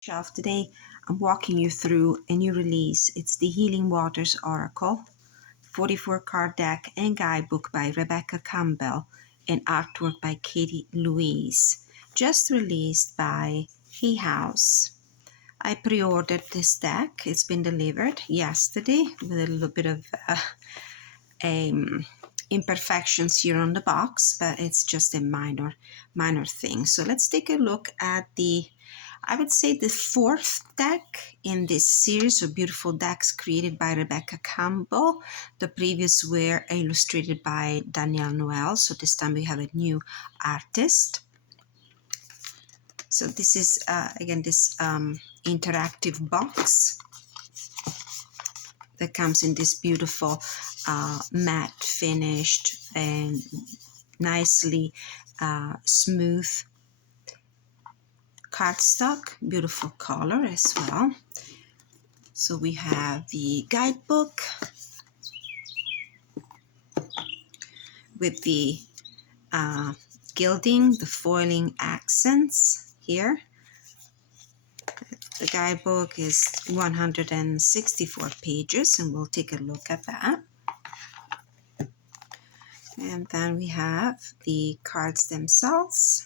Shelf. Today I'm walking you through a new release. It's the Healing Waters Oracle 44 card deck and guidebook by Rebecca Campbell and artwork by Katie Louise, just released by HayHouse. I pre-ordered this deck. It's been delivered yesterday with a little bit of imperfections here on the box, but it's just a minor thing. So let's take a look at I would say the fourth deck in this series of beautiful decks created by Rebecca Campbell. The previous were illustrated by Danielle Noel, so this time we have a new artist. So this is again this interactive box that comes in this beautiful matte finished and nicely smooth cardstock, beautiful color as well. So we have the guidebook with the gilding, the foiling accents here. The guidebook is 164 pages, and we'll take a look at that. And then we have the cards themselves.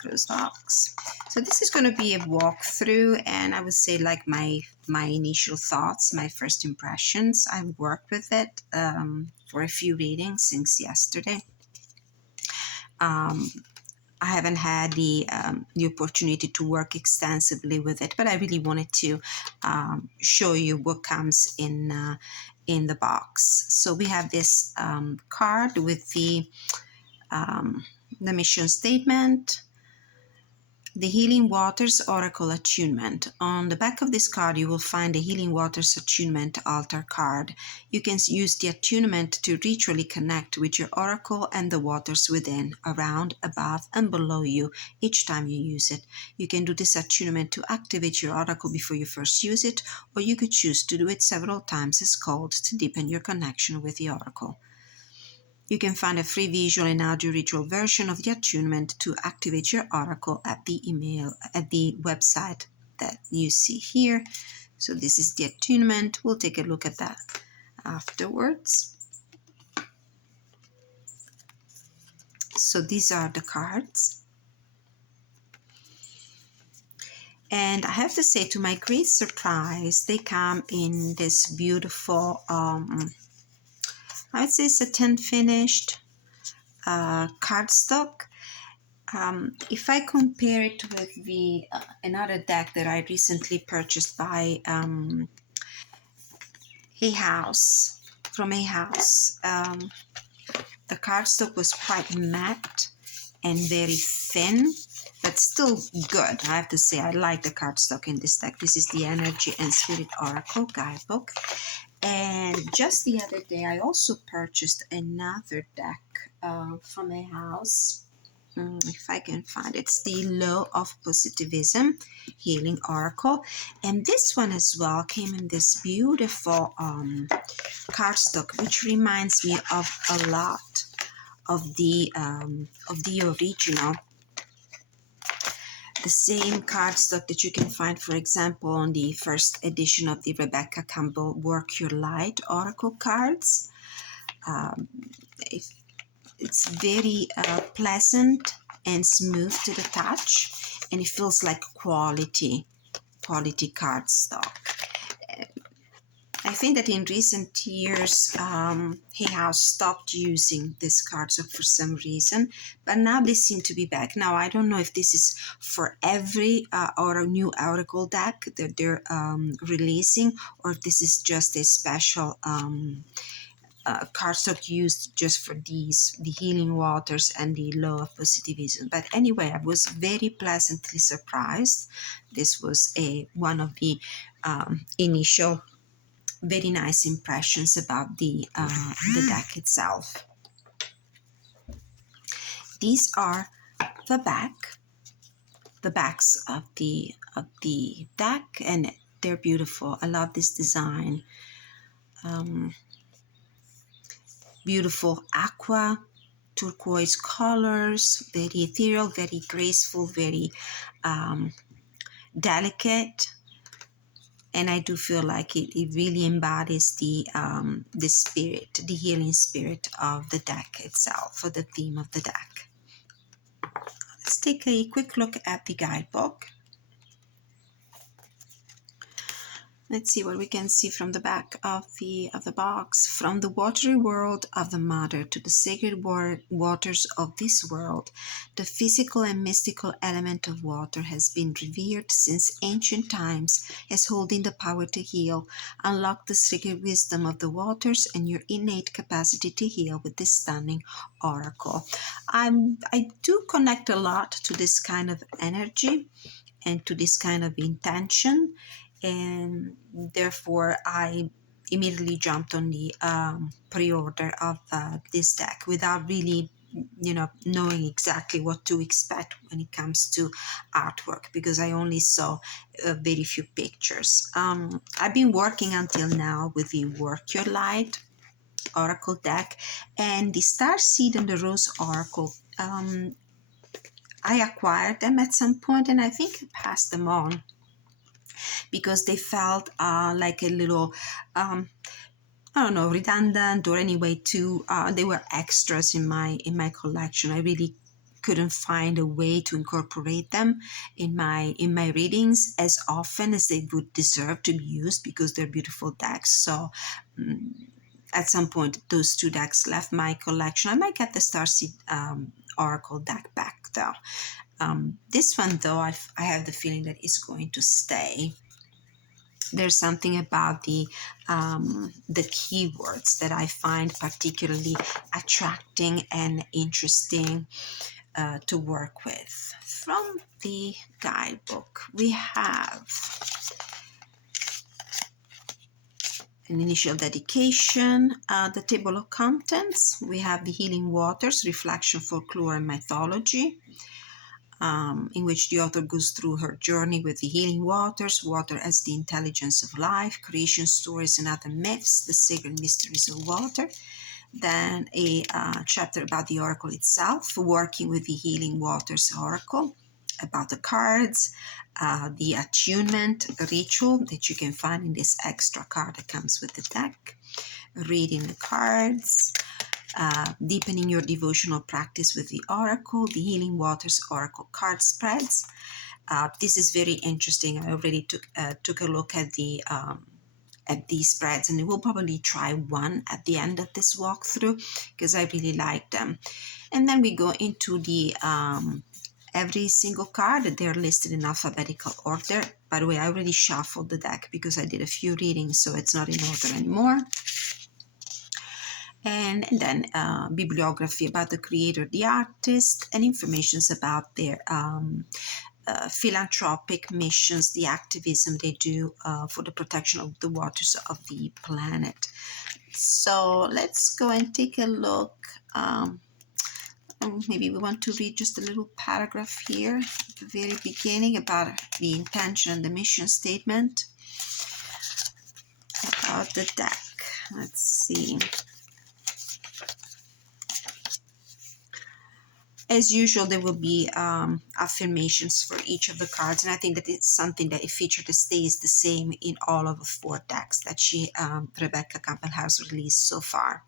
Close box. So this is going to be a walkthrough, and I would say like my initial thoughts, my first impressions. I've worked with it for a few readings since yesterday. I haven't had the opportunity to work extensively with it, but I really wanted to show you what comes in the box. So we have this card with the mission statement, the Healing Waters Oracle Attunement. On the back of this card, you will find the Healing Waters Attunement altar card. You can use the attunement to ritually connect with your oracle and the waters within, around, above, and below you each time you use it. You can do this attunement to activate your oracle before you first use it, or you could choose to do it several times as called to deepen your connection with the oracle. You can find a free visual and audio ritual version of the attunement to activate your oracle at the website that you see here. So this is the attunement. We'll take a look at that afterwards. So these are the cards. And I have to say, to my great surprise, they come in this beautiful I would say satin finished cardstock. If I compare it with the another deck that I recently purchased by HayHouse, from HayHouse, the cardstock was quite matte and very thin, but still good. I have to say, I like the cardstock in this deck. This is the Energy and Spirit Oracle guidebook. And just the other day, I also purchased another deck from HayHouse. If I can find it, it's the Law of Positivism Healing Oracle. And this one as well came in this beautiful cardstock, which reminds me of a lot of the original. The same cardstock that you can find, for example, on the first edition of the Rebecca Campbell Work Your Light Oracle cards. It's very pleasant and smooth to the touch, and it feels like quality cardstock. I think that in recent years, HayHouse stopped using this cardstock for some reason, but now they seem to be back. Now, I don't know if this is for every or a new Oracle deck that they're releasing, or if this is just a special cardstock used just for the Healing Waters and the Law of Positivism. But anyway, I was very pleasantly surprised. This was one of the initial very nice impressions about the deck itself. These are the backs of the deck, and they're beautiful. I love this design. Beautiful aqua turquoise colors, very ethereal, very graceful, very delicate. And I do feel like it really embodies the spirit, the healing spirit of the deck itself, or the theme of the deck. Let's take a quick look at the guidebook. Let's see what we can see from the back of the box. From the watery world of the mother to the sacred waters of this world, the physical and mystical element of water has been revered since ancient times as holding the power to heal. Unlock the sacred wisdom of the waters and your innate capacity to heal with this stunning oracle. I do connect a lot to this kind of energy and to this kind of intention, and therefore I immediately jumped on the pre-order of this deck without really knowing exactly what to expect when it comes to artwork, because I only saw very few pictures. I've been working until now with the Work Your Light oracle deck and the Star Seed and the Rose oracle. I acquired them at some point, and I think I passed them on because they felt like a little, I don't know, redundant, or anyway, too. They were extras in my collection. I really couldn't find a way to incorporate them in my readings as often as they would deserve to be used, because they're beautiful decks. So at some point, those two decks left my collection. I might get the Starseed Oracle deck back though. This one though, I have the feeling that it's going to stay. There's something about the keywords that I find particularly attracting and interesting to work with. From the guidebook, we have an initial dedication, the table of contents. We have the healing waters, reflection, folklore, and mythology. In which the author goes through her journey with the healing waters, water as the intelligence of life, creation stories and other myths, the sacred mysteries of water. Then a chapter about the oracle itself, working with the healing waters oracle, about the cards, the attunement ritual that you can find in this extra card that comes with the deck, reading the cards, deepening your devotional practice with the oracle, the healing waters oracle card spreads. This is very interesting. I already took a look at these spreads, and we'll probably try one at the end of this walkthrough because I really like them. And then we go into the every single card. They're listed in alphabetical order. By the way, I already shuffled the deck because I did a few readings, so it's not in order anymore. And then bibliography about the creator, the artist, and informations about their philanthropic missions, the activism they do for the protection of the waters of the planet. So let's go and take a look. Maybe we want to read just a little paragraph here at the very beginning about the intention and the mission statement about the deck. Let's see. As usual, there will be affirmations for each of the cards, and I think that it's something that a feature that stays the same in all of the 4 decks that Rebecca Campbell has released so far.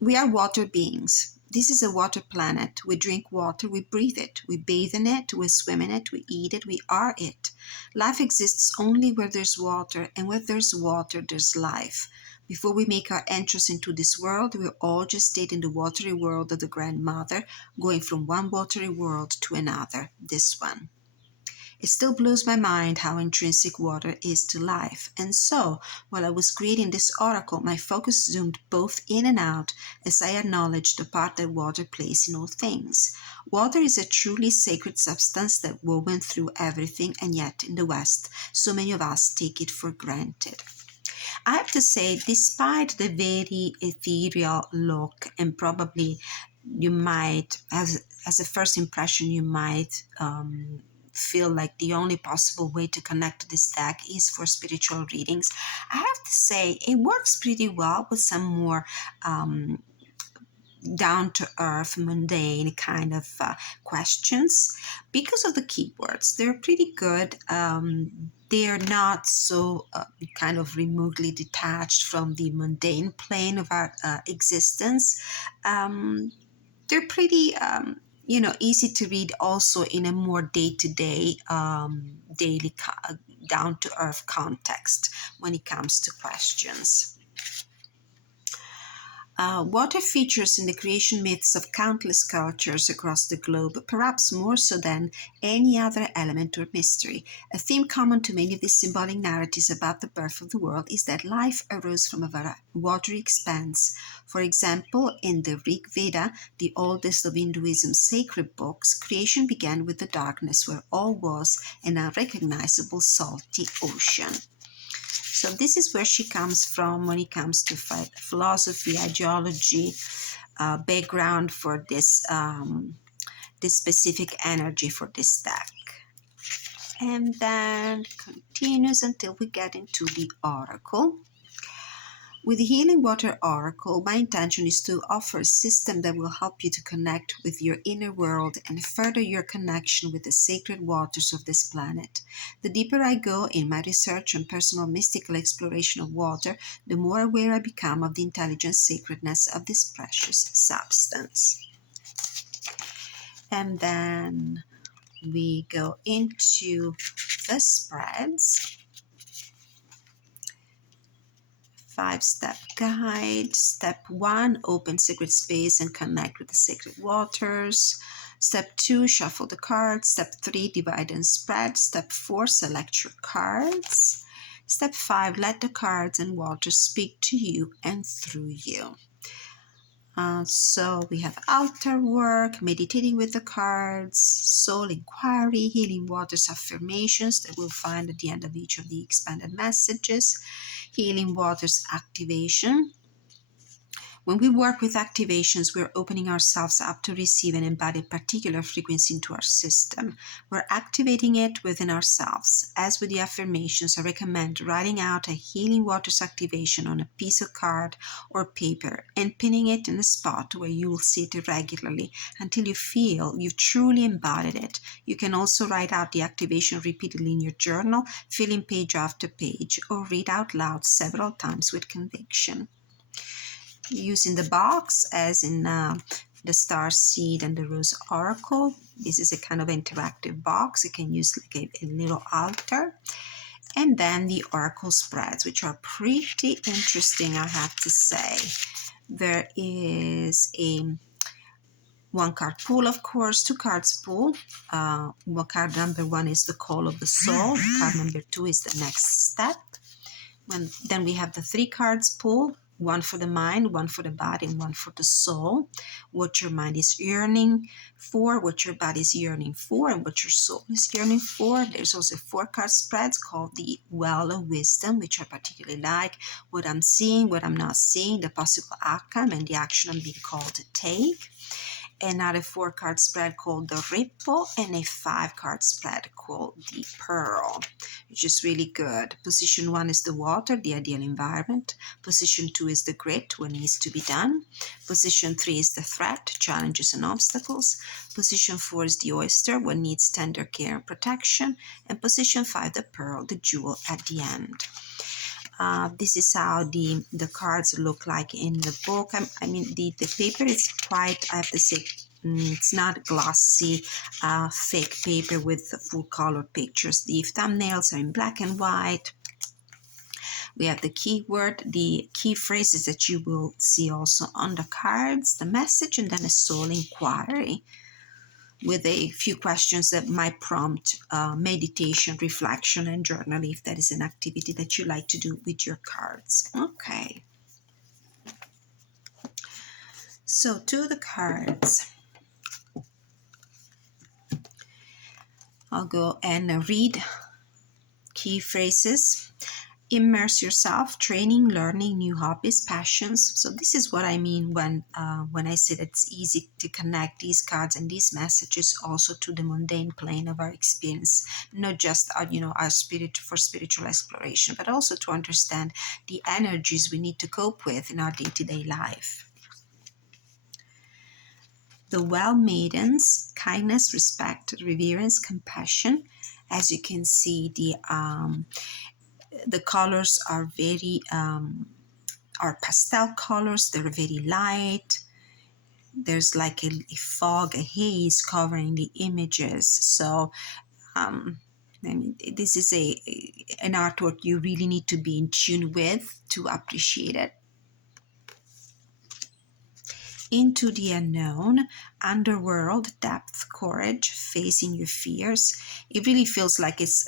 We are water beings. This is a water planet. We drink water, we breathe it, we bathe in it, we swim in it, we eat it, we are it. Life exists only where there's water, and where there's water, there's life. Before we make our entrance into this world, we're all just stayed in the watery world of the grandmother, going from one watery world to another, this one. It still blows my mind how intrinsic water is to life. And so, while I was creating this oracle, my focus zoomed both in and out as I acknowledged the part that water plays in all things. Water is a truly sacred substance that woven through everything, and yet in the West, so many of us take it for granted. I have to say, despite the very ethereal look, and probably you might, as a first impression, you might feel like the only possible way to connect to this deck is for spiritual readings, I have to say it works pretty well with some more down-to-earth, mundane kind of questions because of the keywords. They're pretty good. They're not so kind of remotely detached from the mundane plane of our existence. They're pretty, easy to read also in a more day-to-day, daily, down-to-earth context when it comes to questions. Water features in the creation myths of countless cultures across the globe, perhaps more so than any other element or mystery. A theme common to many of these symbolic narratives about the birth of the world is that life arose from a watery expanse. For example, in the Rig Veda, the oldest of Hinduism's sacred books, creation began with the darkness where all was an unrecognizable salty ocean. So this is where she comes from when it comes to philosophy, ideology, background for this this specific energy for this deck. And then continues until we get into the oracle. With the Healing Water Oracle, my intention is to offer a system that will help you to connect with your inner world and further your connection with the sacred waters of this planet. The deeper I go in my research and personal mystical exploration of water, the more aware I become of the intelligent sacredness of this precious substance. And then we go into the spreads. 5-step guide. Step 1, open sacred space and connect with the sacred waters. Step 2, shuffle the cards. Step 3, divide and spread. Step 4, select your cards. Step 5, let the cards and waters speak to you and through you. So we have altar work, meditating with the cards, soul inquiry, healing waters affirmations that we'll find at the end of each of the expanded messages, healing waters activation. When we work with activations, we're opening ourselves up to receive and embody a particular frequency into our system. We're activating it within ourselves. As with the affirmations, I recommend writing out a healing waters activation on a piece of card or paper and pinning it in a spot where you will see it regularly until you feel you've truly embodied it. You can also write out the activation repeatedly in your journal, filling page after page, or read out loud several times with conviction. Using the box as in the Star Seed and the Rose Oracle. This is a kind of interactive box. You can use like a little altar. And then the Oracle spreads, which are pretty interesting, I have to say. There is a 1-card pool, of course, 2 cards pool. Card number 1 is the call of the soul. Card number 2 is the next step. Then we have the 3 cards pool. 1 for the mind, 1 for the body, and 1 for the soul. What your mind is yearning for, what your body is yearning for, and what your soul is yearning for. There's also 4-card spreads called the Well of Wisdom, which I particularly like. What I'm seeing, what I'm not seeing, the possible outcome, and the action I'm being called to take. Another 4-card spread called the Ripple, and a 5-card spread called the Pearl, which is really good. Position 1 is the water, the ideal environment. Position 2 is the grit, what needs to be done. Position 3 is the threat, challenges and obstacles. Position 4 is the oyster, what needs tender care and protection. And position 5, the pearl, the jewel at the end. This is how the cards look like in the book. I mean, the paper is quite, I have to say, it's not glossy, fake paper with full color pictures. The thumbnails are in black and white. We have the keyword, the key phrases that you will see also on the cards, the message, and then a soul inquiry with a few questions that might prompt meditation, reflection, and journal if that is an activity that you like to do with your cards. Okay. So to the cards. I'll go and read key phrases. Immerse yourself, training, learning, new hobbies, passions. So this is what I mean when I say that it's easy to connect these cards and these messages also to the mundane plane of our experience, not just our spiritual exploration, but also to understand the energies we need to cope with in our day-to-day life. The Well Maidens, kindness, respect, reverence, compassion. As you can see, the colors are are pastel colors. They're very light. There's like a fog, a haze covering the images. So I mean, this is an artwork you really need to be in tune with to appreciate it. Into the Unknown, Underworld, Depth, Courage, Facing Your Fears. It really feels like it's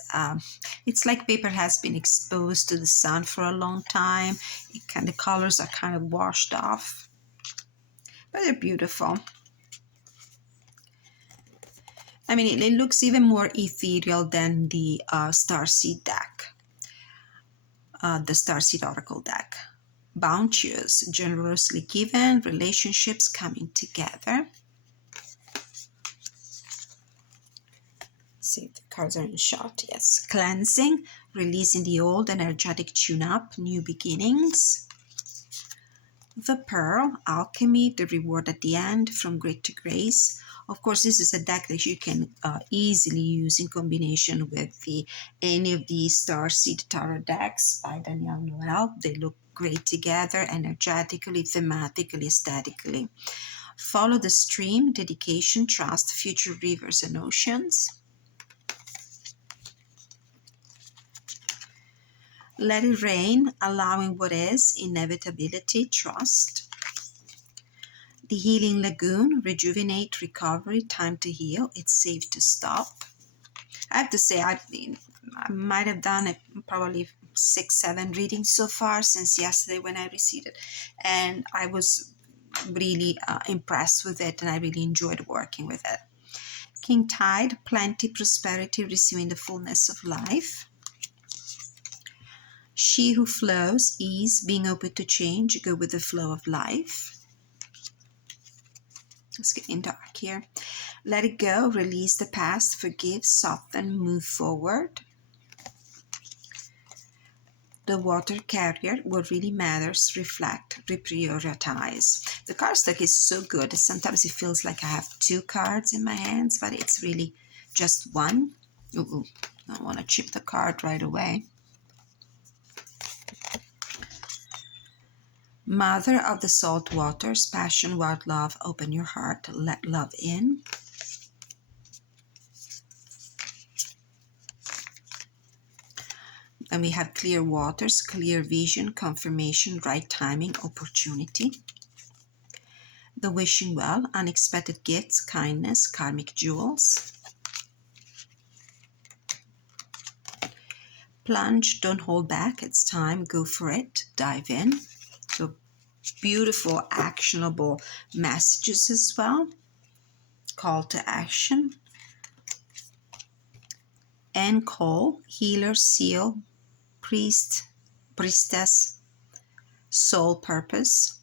like paper has been exposed to the sun for a long time. The colors are kind of washed off, but they're beautiful. I mean, it looks even more ethereal than the Starseed deck, the Starseed Oracle deck. Bounteous, generously given, relationships coming together. See if the cards are in shot. Yes. Cleansing, releasing the old, energetic tune-up, new beginnings. The Pearl, Alchemy, the reward at the end, from grit to grace. Of course, this is a deck that you can easily use in combination with any of the Starseed Tarot decks by Danielle Noel. They look great together, energetically, thematically, aesthetically. Follow the Stream, Dedication, Trust, Future Rivers and Oceans. Let It Rain, Allowing What Is, Inevitability, Trust. The Healing Lagoon, Rejuvenate, Recovery, Time to Heal, It's Safe to Stop. I have to say, I might have done probably 6-7 readings so far since yesterday when I received it. And I was really impressed with it, and I really enjoyed working with it. King Tide, Plenty, Prosperity, Receiving the Fullness of Life. She Who Flows, Ease, Being Open to Change, Go with the Flow of Life. Let's get in dark here. Let It Go, Release the Past, Forgive, Soften, Move Forward. The Water Carrier, What Really Matters, Reflect, Reprioritize. The card stock is so good. Sometimes it feels like I have 2 cards in my hands, but it's really just one. Ooh, I don't want to chip the card right away. Mother of the Salt Waters, Passion, Wild Love, Open Your Heart, Let Love In. And we have Clear Waters, Clear Vision, Confirmation, Right Timing, Opportunity. The Wishing Well, Unexpected Gifts, Kindness, Karmic Jewels. Plunge, Don't Hold Back, It's Time, Go For It, Dive In. So beautiful, actionable messages as well. Call to action. And Call, Healer, Seal, Priest, Priestess, Soul Purpose.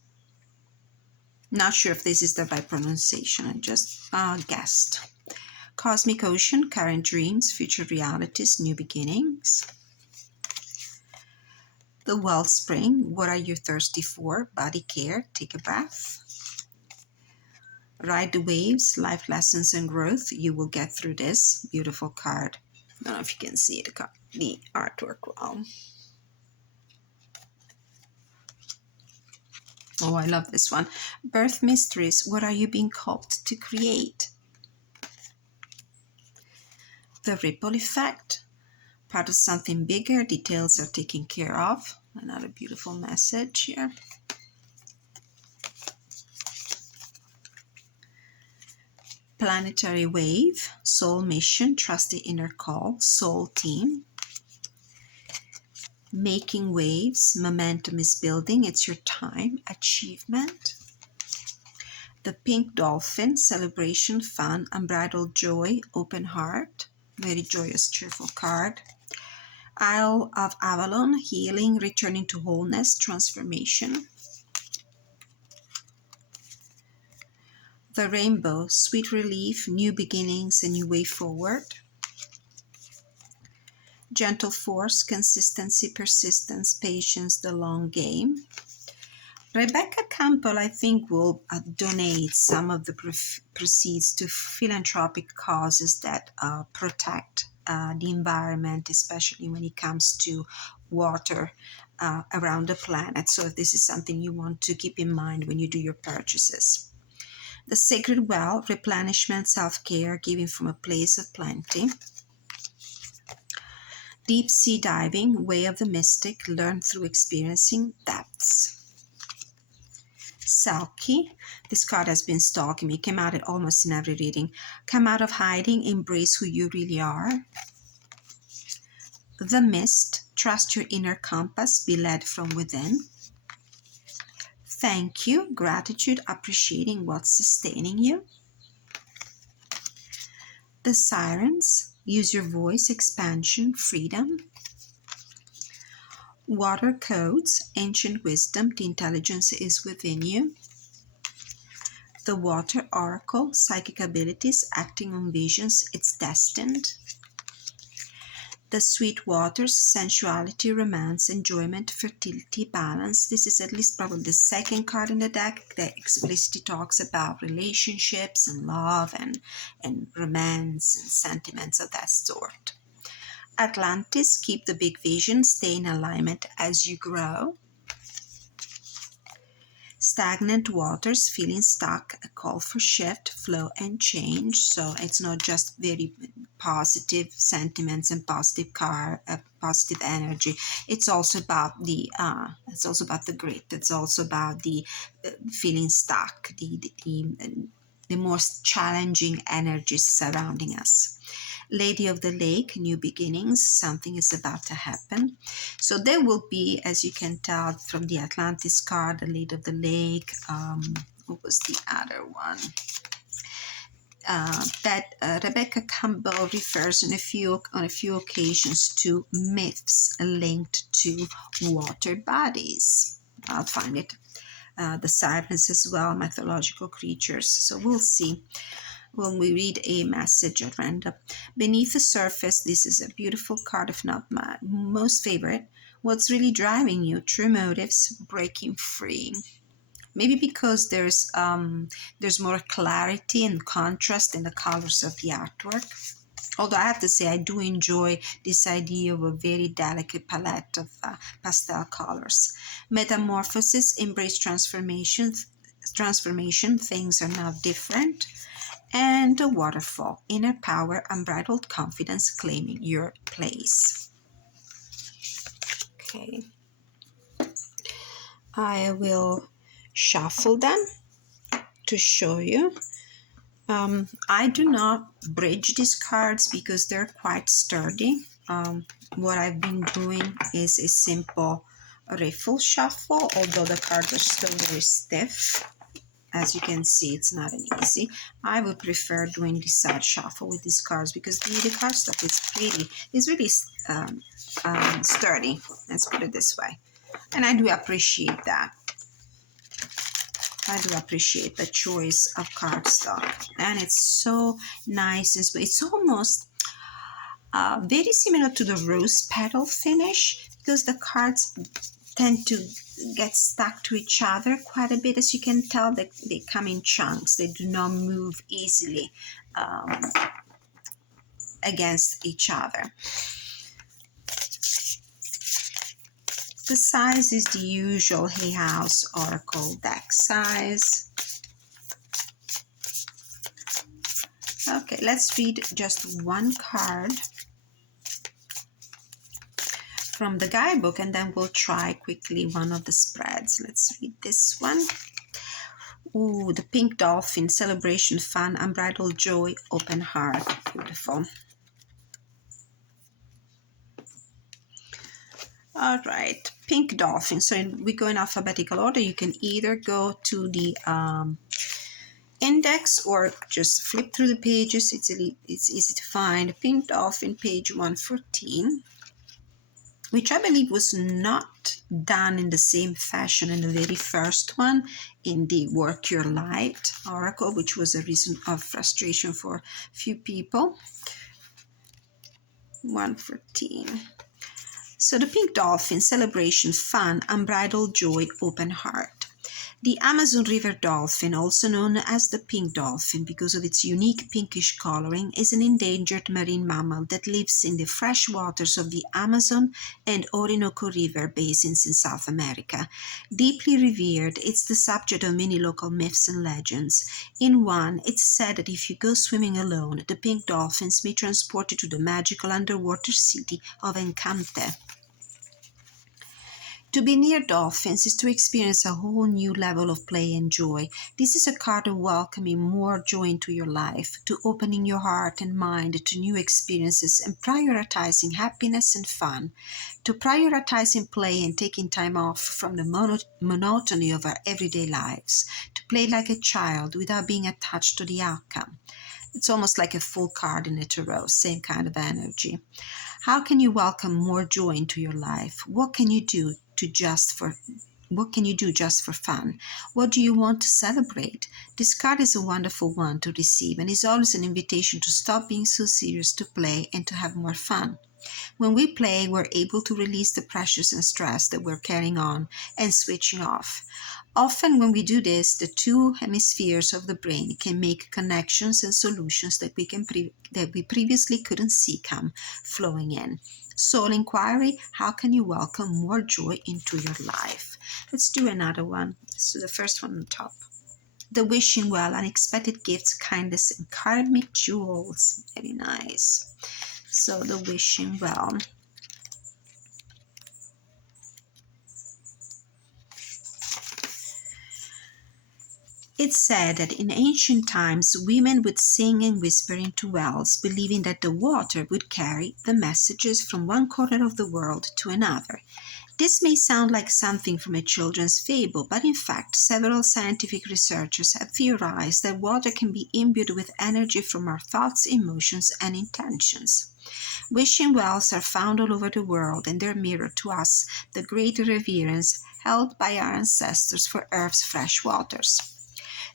Not sure if this is the right pronunciation, I just guessed. Cosmic Ocean, Current Dreams, Future Realities, New Beginnings. The Wellspring, What Are You Thirsty For? Body Care, Take a Breath. Ride the Waves, Life Lessons and Growth, You Will Get Through This. Beautiful card. I don't know if you can see the artwork well. Oh, I love this one. Birth Mysteries, What Are You Being Called to Create? The Ripple Effect, part of something bigger, details are taken care of. Another beautiful message here. Planetary Wave, Soul Mission, Trust the Inner Call, Soul Team. Making Waves, Momentum is Building, It's Your Time, Achievement. The Pink Dolphin, Celebration, Fun, Unbridled Joy, Open Heart. Very joyous, cheerful card. Isle of Avalon, Healing, Returning to Wholeness, Transformation. The Rainbow, Sweet Relief, New Beginnings, A New Way Forward. Gentle Force, Consistency, Persistence, Patience, The Long Game. Rebecca Campbell, I think, will donate some of the proceeds to philanthropic causes that protect the environment, especially when it comes to water around the planet. So if this is something you want to keep in mind when you do your purchases. The Sacred Well, replenishment, self-care, giving from a place of plenty. Deep Sea Diving, Way of the Mystic, learn through experiencing depths. Selkie, this card has been stalking me, came out at almost in every reading. Come out of hiding, embrace who you really are. The Mist, trust your inner compass, be led from within. Thank you, gratitude, appreciating what's sustaining you. The Sirens, use your voice, expansion, freedom. Water Codes, ancient wisdom, the intelligence is within you. The Water Oracle, psychic abilities, acting on visions, it's destined. The Sweet Waters, sensuality, romance, enjoyment, fertility, balance. This is at least probably the second card in the deck that explicitly talks about relationships and love and romance and sentiments of that sort. Atlantis, keep the big vision, stay in alignment as you grow. Stagnant waters, feeling stuck, a call for shift, flow, and change. So it's not just very positive sentiments and positive positive energy. It's also about the grit. It's also about the feeling stuck, the most challenging energies surrounding us. Lady of the Lake, new beginnings, something is about to happen. So there will be, as you can tell from the Atlantis card, the Lady of the Lake, what was the other one? That Rebecca Campbell refers on a few occasions to myths linked to water bodies. I'll find it. The sirens as well, mythological creatures. So we'll see when we read a message at random. Beneath the surface, this is a beautiful card, if not my most favorite. What's really driving you? True motives, breaking free. Maybe because there's more clarity and contrast in the colors of the artwork. Although I have to say, I do enjoy this idea of a very delicate palette of pastel colors. Metamorphosis, embrace transformation. Things are now different. And the Waterfall, inner power, unbridled confidence, claiming your place. Okay. I will shuffle them to show you. I do not bridge these cards because they're quite sturdy. What I've been doing is a simple riffle shuffle, although the cards are still very stiff. As you can see, it's not an easy. I would prefer doing the side shuffle with these cards because the card stock is really sturdy. Let's put it this way. And I do appreciate that. I do appreciate the choice of cardstock, and it's so nice. It's almost very similar to the rose petal finish because the cards tend to get stuck to each other quite a bit. As you can tell, they come in chunks. They do not move easily against each other. The size is the usual HayHouse Oracle deck size. Okay, let's read just one card from the guidebook and then we'll try quickly one of the spreads. Let's read this one. Ooh, the Pink Dolphin, celebration, fun, unbridled joy, open heart. Beautiful. All right, Pink Dolphin. So we go in alphabetical order. You can either go to the index or just flip through the pages. It's easy to find. Pink Dolphin, page 114, which I believe was not done in the same fashion in the very first one, in the Work Your Light Oracle, which was a reason of frustration for a few people. 114. So the Pink Dolphin, celebration, fun, unbridled joy, open heart. The Amazon River dolphin, also known as the pink dolphin because of its unique pinkish coloring, is an endangered marine mammal that lives in the fresh waters of the Amazon and Orinoco River basins in South America. Deeply revered, it's the subject of many local myths and legends. In one, it's said that if you go swimming alone, the pink dolphins may transport you to the magical underwater city of Encante. To be near dolphins is to experience a whole new level of play and joy. This is a card of welcoming more joy into your life, to opening your heart and mind to new experiences and prioritizing happiness and fun, to prioritizing play and taking time off from the monotony of our everyday lives, to play like a child without being attached to the outcome. It's almost like a full card in a tarot, same kind of energy. How can you welcome more joy into your life? What can you do just for fun? What do you want to celebrate? This card is a wonderful one to receive and is always an invitation to stop being so serious, to play and to have more fun. When we play, we're able to release the pressures and stress that we're carrying on and switching off. Often when we do this, the two hemispheres of the brain can make connections and solutions that we previously couldn't see come flowing in. Soul inquiry, how can you welcome more joy into your life? Let's do another one. So the first one on top. The wishing well, unexpected gifts, kindness, and karmic jewels. Very nice. So the wishing well. It's said that in ancient times, women would sing and whisper into wells, believing that the water would carry the messages from one corner of the world to another. This may sound like something from a children's fable, but in fact, several scientific researchers have theorized that water can be imbued with energy from our thoughts, emotions, and intentions. Wishing wells are found all over the world, and they're mirrored to us the great reverence held by our ancestors for Earth's fresh waters.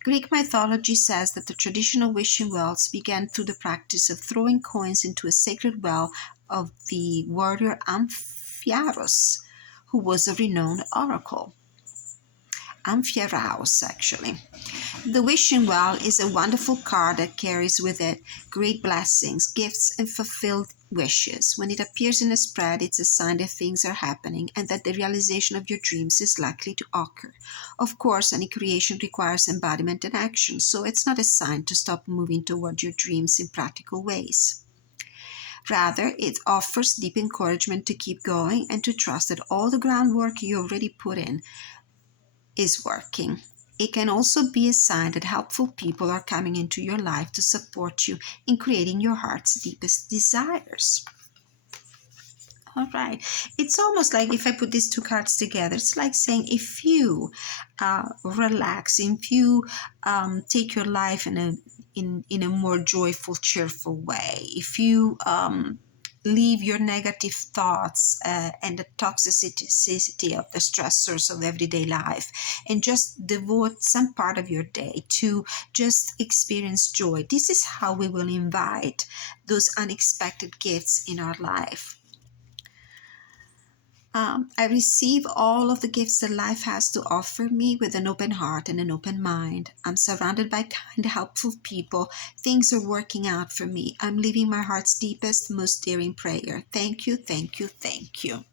Greek mythology says that the traditional wishing wells began through the practice of throwing coins into a sacred well of the warrior Amphiaraus, who was a renowned oracle. Amphiaraus, actually. The wishing well is a wonderful card that carries with it great blessings, gifts, and fulfilled wishes. When it appears in a spread, it's a sign that things are happening and that the realization of your dreams is likely to occur. Of course, any creation requires embodiment and action, so it's not a sign to stop moving toward your dreams in practical ways. Rather, it offers deep encouragement to keep going and to trust that all the groundwork you already put in is working. It can also be a sign that helpful people are coming into your life to support you in creating your heart's deepest desires. All right. It's almost like if I put these two cards together, it's like saying if you relax, if you take your life in a more joyful, cheerful way, if you leave your negative thoughts and the toxicity of the stressors of everyday life and just devote some part of your day to just experience joy. This is how we will invite those unexpected gifts in our life. I receive all of the gifts that life has to offer me with an open heart and an open mind. I'm surrounded by kind, helpful people. Things are working out for me. I'm living my heart's deepest, most daring prayer. Thank you, thank you, thank you.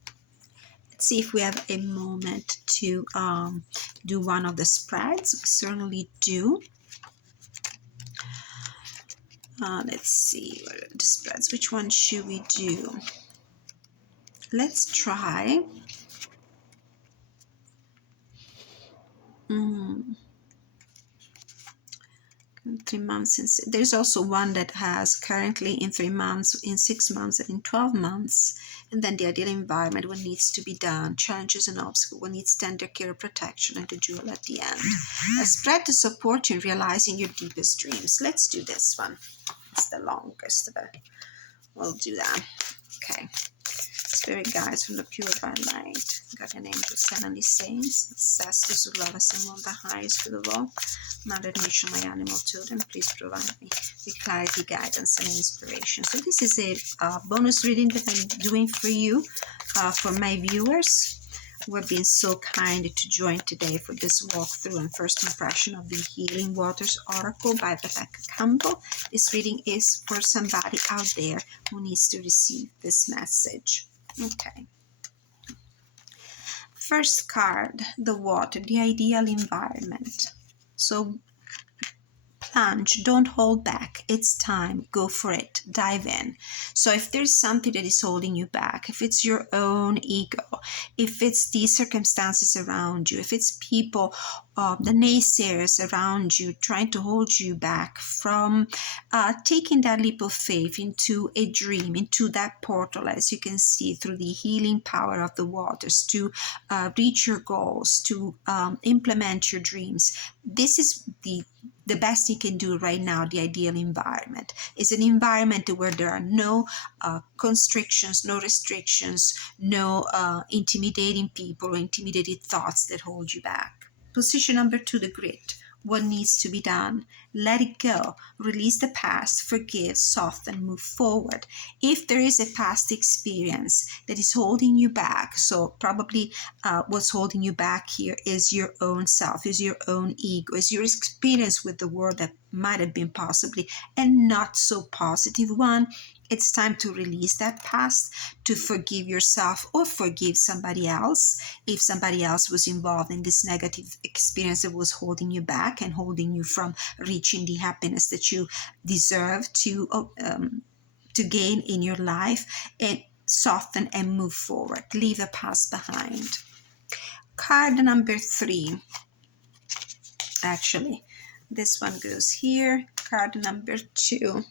Let's see if we have a moment to do one of the spreads. We certainly do. Let's see, what are the spreads? Which one should we do? Let's try 3 months. There's also one that has currently in 3 months, in 6 months, and in 12 months. And then the ideal environment, what needs to be done, challenges and obstacles, what needs tender care, protection, and the jewel at the end. A spread to support you in realizing your deepest dreams. Let's do this one. It's the longest, but we'll do that. Okay. Spirit guides from the pure by light, guardian angels, heavenly saints, ancestors who love us and want the highest good of all, Mother Nature, my animal totem, please provide me with clarity, guidance, and inspiration. So this is a bonus reading that I'm doing for you, for my viewers. who have been so kind to join today for this walkthrough and first impression of the Healing Waters Oracle by Rebecca Campbell. This reading is for somebody out there who needs to receive this message. Okay. First card, the water, the ideal environment. So plunge, don't hold back. It's time. Go for it. Dive in. So if there's something that is holding you back, if it's your own ego, if it's the circumstances around you, if it's people, the naysayers around you trying to hold you back from taking that leap of faith into a dream, into that portal, as you can see through the healing power of the waters, to reach your goals, to implement your dreams. This is the best you can do right now. The ideal environment is an environment where there are no constrictions, no restrictions, no intimidating people or intimidating thoughts that hold you back. Position number 2, the grit. What needs to be done? Let it go. Release the past, forgive, soften, move forward. If there is a past experience that is holding you back, so probably what's holding you back here is your own self, is your own ego, is your experience with the world that might have been possibly a not so positive one. It's time to release that past, to forgive yourself or forgive somebody else if somebody else was involved in this negative experience that was holding you back and holding you from reaching the happiness that you deserve to gain in your life, and soften and move forward. Leave the past behind. Card number 3. Actually, this one goes here. Card number 2.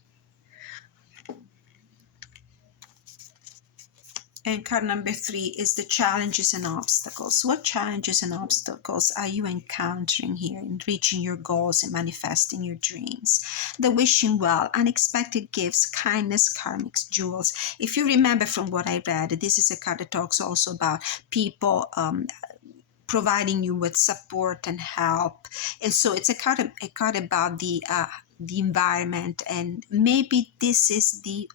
And card number 3 is the challenges and obstacles. What challenges and obstacles are you encountering here in reaching your goals and manifesting your dreams? The wishing well, unexpected gifts, kindness, karmic jewels. If you remember from what I read, this is a card that talks also about people providing you with support and help. And so it's a card about the environment, and maybe this is the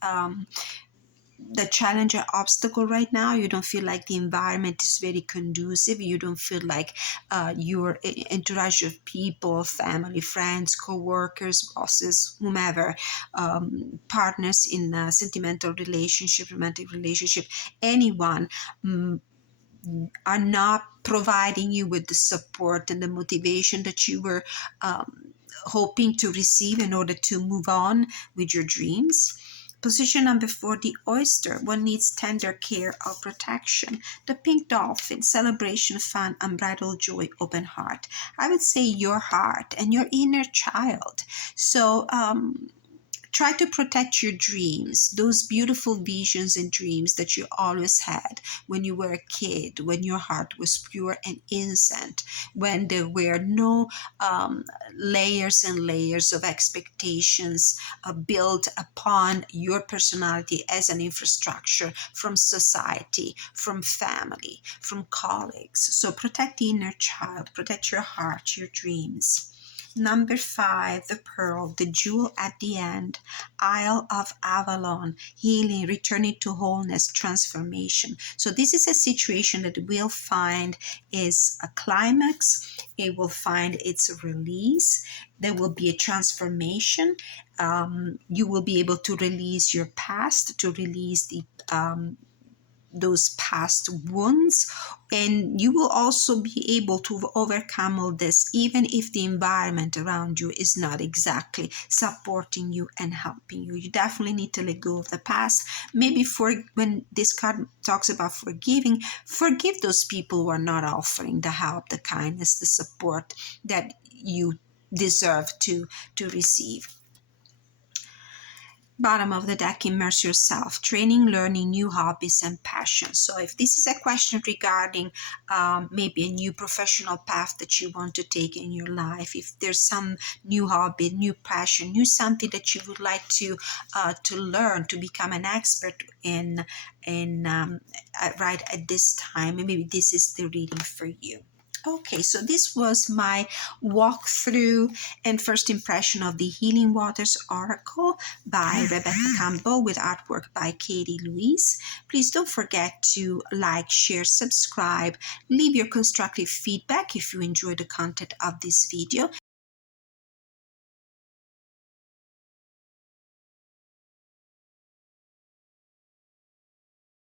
challenge or obstacle right now. You don't feel like the environment is very conducive. You don't feel like your entourage of people, family, friends, co-workers, bosses, whomever, partners in a sentimental relationship, romantic relationship, anyone are not providing you with the support and the motivation that you were hoping to receive in order to move on with your dreams. Position number 4, the oyster. One needs tender care or protection. The pink dolphin, celebration, fun, unbridled joy, open heart. I would say your heart and your inner child. So try to protect your dreams, those beautiful visions and dreams that you always had when you were a kid, when your heart was pure and innocent, when there were no layers and layers of expectations built upon your personality as an infrastructure from society, from family, from colleagues. So protect the inner child, protect your heart, your dreams. Number 5, the pearl, the jewel at the end, Isle of Avalon, healing, returning to wholeness, transformation. So this is a situation that we'll find is a climax. It will find its release. There will be a transformation. You will be able to release your past, to release the those past wounds, and you will also be able to overcome all this even if the environment around you is not exactly supporting you and helping you. You definitely need to let go of the past. Maybe when this card talks about forgiving, forgive those people who are not offering the help, the kindness, the support that you deserve to receive. Bottom of the deck, immerse yourself, training, learning, new hobbies and passions. So if this is a question regarding maybe a new professional path that you want to take in your life, if there's some new hobby, new passion, new something that you would like to learn, to become an expert in right at this time, maybe this is the reading for you. Okay, so this was my walkthrough and first impression of the Healing Waters Oracle by Rebecca Campbell with artwork by Katie Louise. Please don't forget to like, share, subscribe, leave your constructive feedback if you enjoy the content of this video.